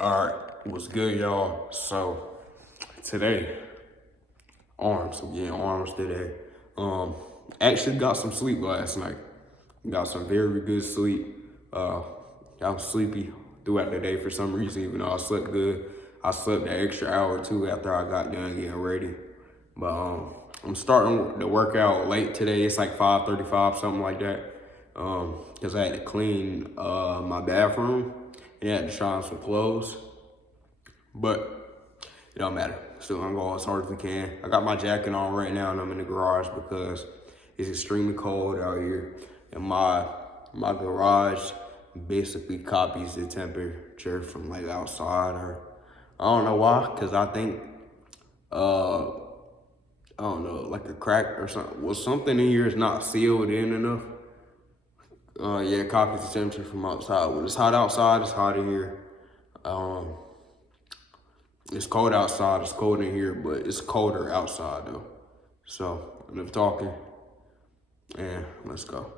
All right, what's good, y'all? So today, arms. I'm getting arms today. Actually got some sleep last night. Got some very good sleep. I was sleepy throughout the day for some reason, even though I slept good. I slept an extra hour or two after I got done getting ready. But I'm starting the workout late today. It's like 5:35, something like that. Cause I had to clean my bathroom and I had to try on some clothes. But it don't matter. Still gonna go as hard as we can. I got my jacket on right now and I'm in the garage because it's extremely cold out here. And my garage basically copies the temperature from like outside, or I don't know why, cause I think I don't know, like a crack or something. Well, something in here is not sealed in enough. Yeah, it copies the temperature from outside. When it's hot outside, it's hot in here. Um, It's cold outside, it's cold in here, but it's colder outside though. So, enough talking, and let's go.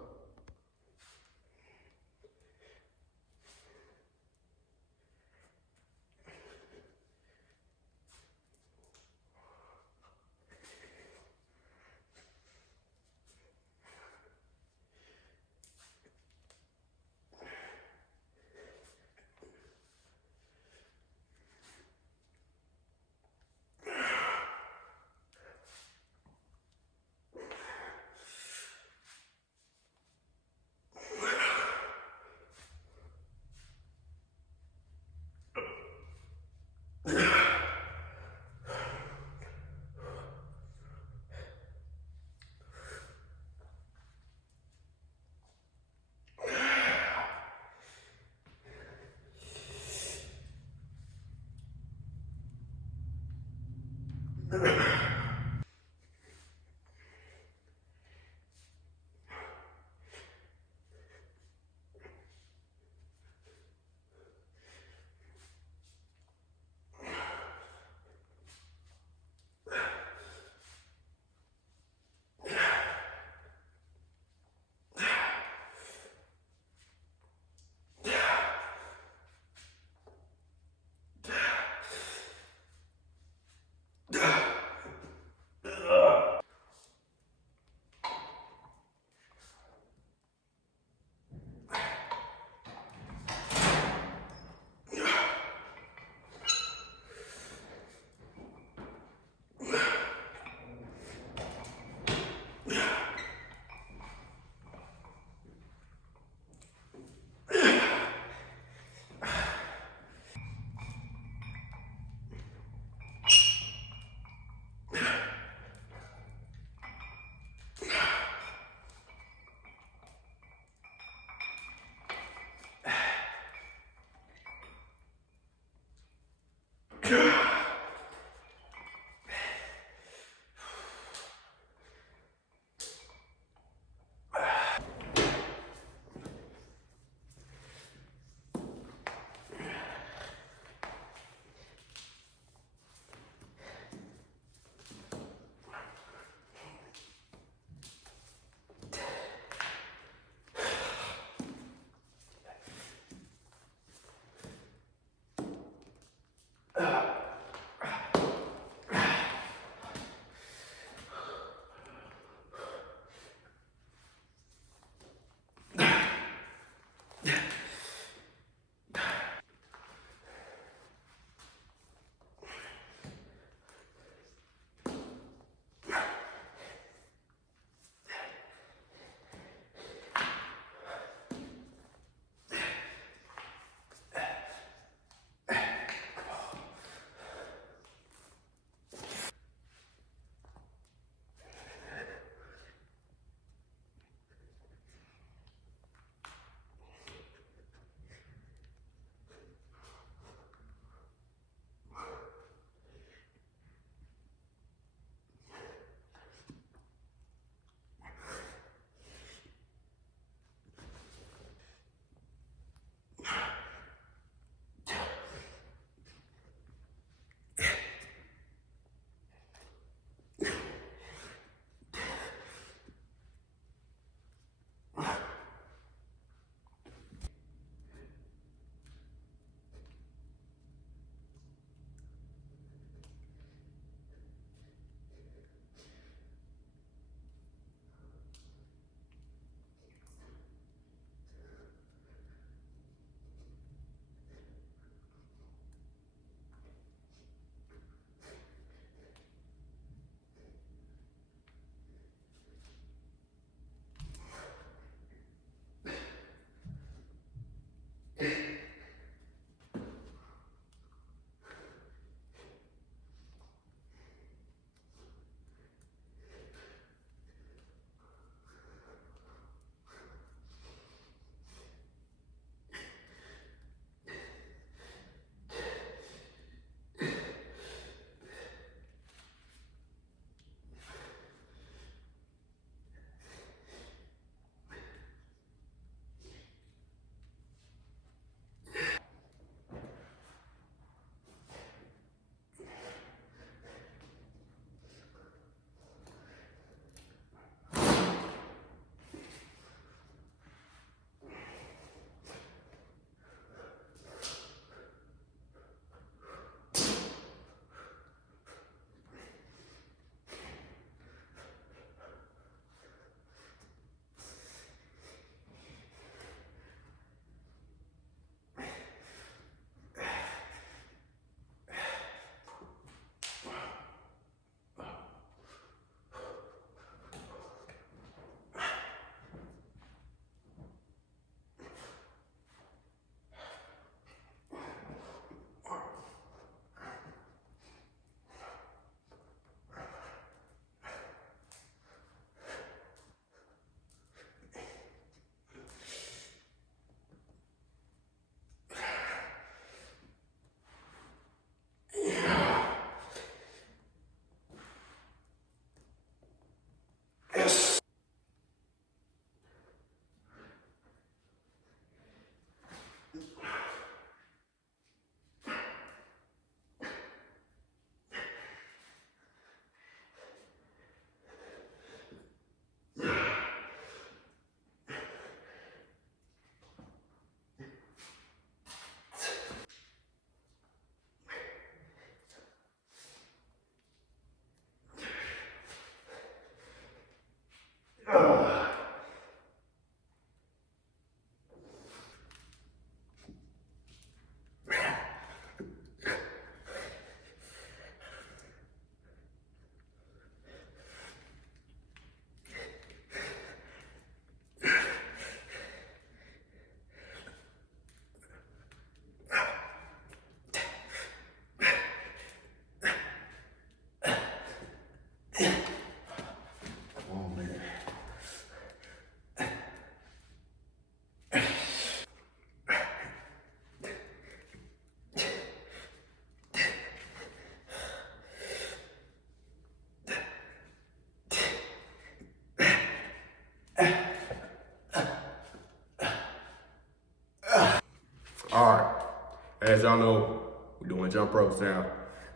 as y'all know, we're doing jump ropes now.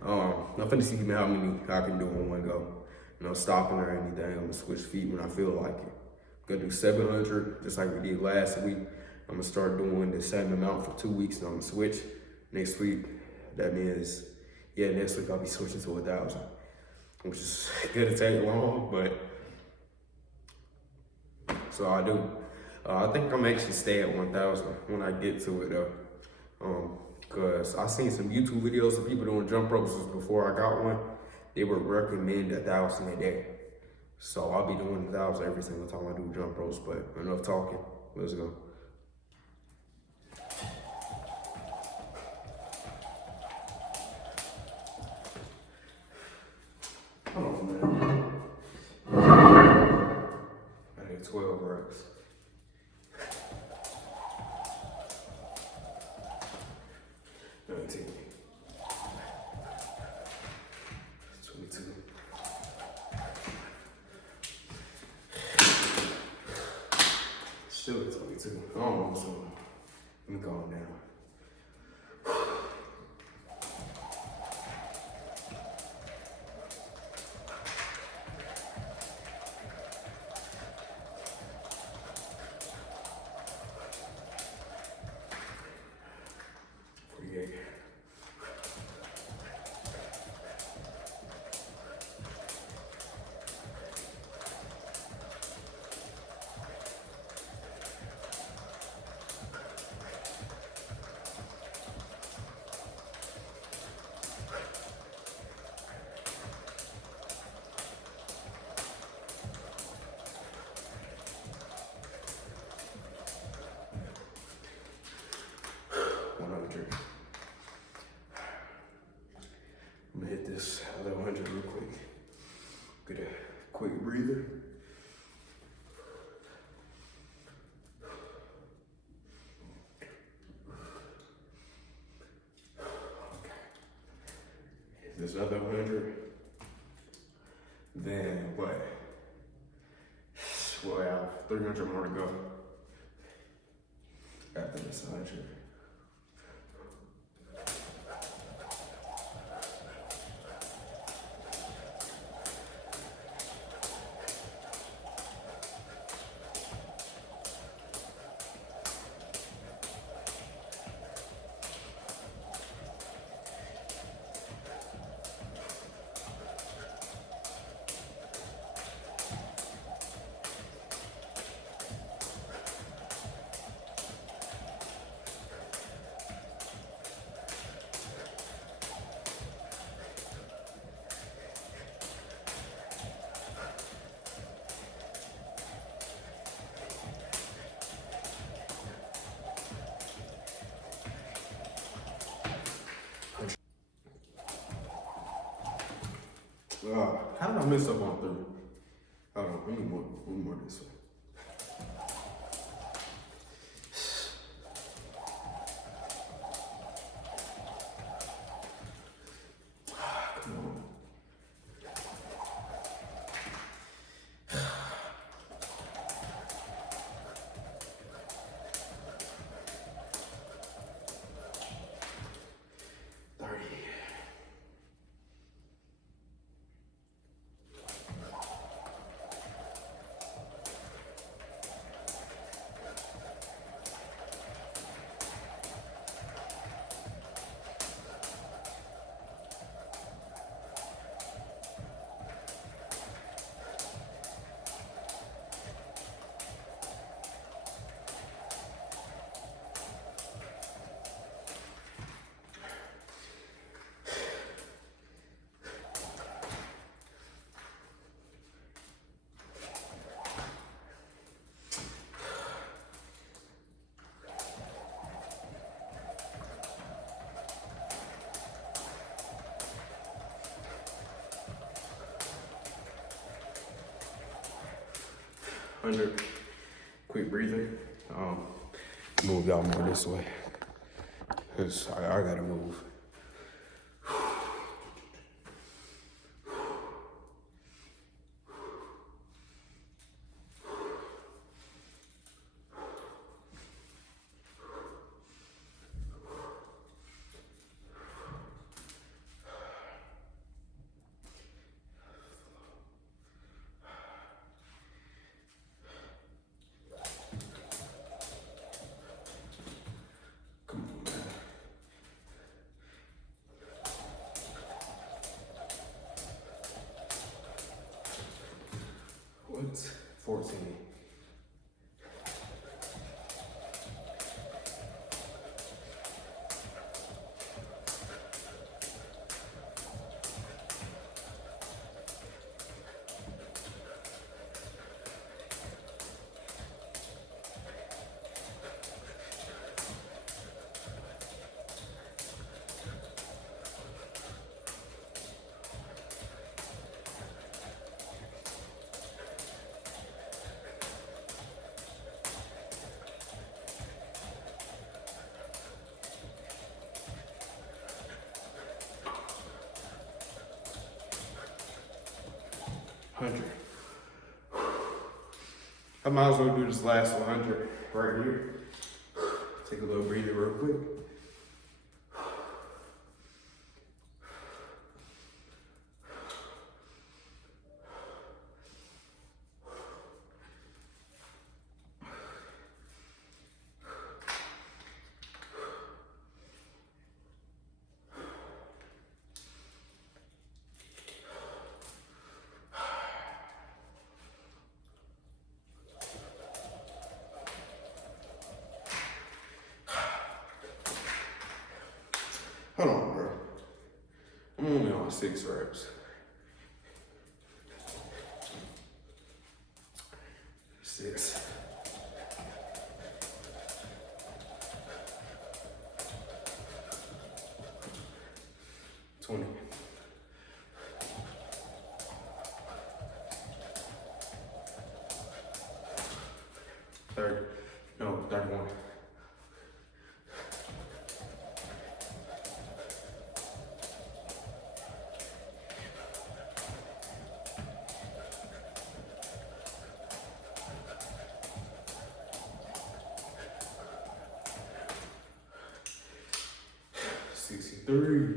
I'm finna see how many I can do in one go. No stopping or anything. I'm gonna switch feet when I feel like it. I'm gonna do 700, just like we did last week. I'm gonna start doing the same amount for 2 weeks, and I'm gonna switch. Next week, that means, yeah, next week I'll be switching to 1,000, which is gonna take long, but so I do. I think I'm actually stay at 1,000 when I get to it though. Cause I seen some YouTube videos of people doing jump ropes before I got one. They would recommend 1,000 a day. So I'll be doing 1,000 every single time I do jump ropes, but enough talking, let's go. Hold on, man. I need 12 reps. 19. 22. Still at 22. I don't know, so let me calm down. I'm gonna hit this 1,100 real quick. Get a quick breather. Okay. Hit this other 100. Then what? We'll have 300 more to go. After this 100. How did I mess up on 3? Hold on, let me more this way. Come on. Quick breather. Move y'all more this way, cause I gotta move. 100. I might as well do this last 100 right here. Take a little breather real quick. Hold on, bro. I'm only on 6 reps. 6. 20. 30. No, 31. 63.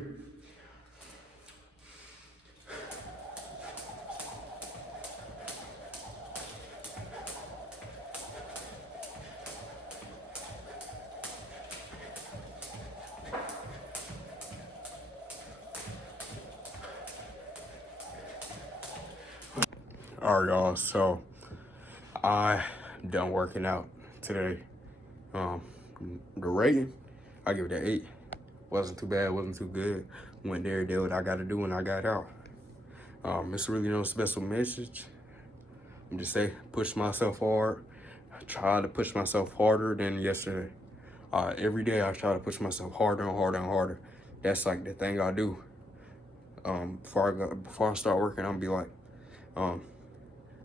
All right, y'all. So I done working out today. The rating, I give it an 8. Wasn't too bad, wasn't too good. Went there, did what I got to do, and I got out. It's really no special message. I'm just saying, push myself hard. I try to push myself harder than yesterday. Every day I try to push myself harder and harder and harder. That's like the thing I do. Before I start working, I'm gonna be like, I'm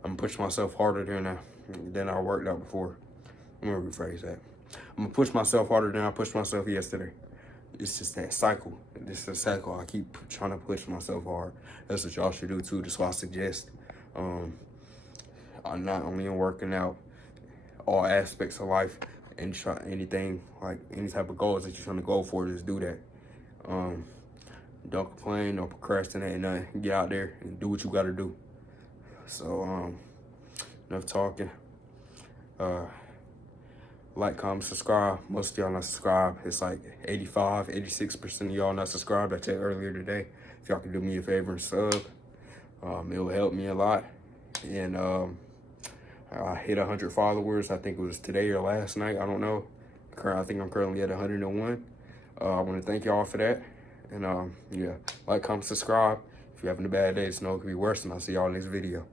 gonna push myself harder than I worked out before. I'm gonna rephrase that. I'm gonna push myself harder than I pushed myself yesterday. It's just that cycle. This is a cycle. I keep trying to push myself hard. That's what y'all should do too. That's why I suggest. I'm not only in working out, all aspects of life, and try anything, like any type of goals that you're trying to go for, just do that. Don't complain, don't procrastinate, nothing. Get out there and do what you gotta do. So, enough talking. Like, comment, subscribe. Most of y'all not subscribed. It's like 85, 86% of y'all not subscribed. I checked earlier today. If y'all can do me a favor and sub, it will help me a lot. And I hit 100 followers. I think it was today or last night. I don't know. I think I'm currently at 101. I want to thank y'all for that. And yeah, like, comment, subscribe. If you're having a bad day, just know it could be worse. And I'll see y'all next video.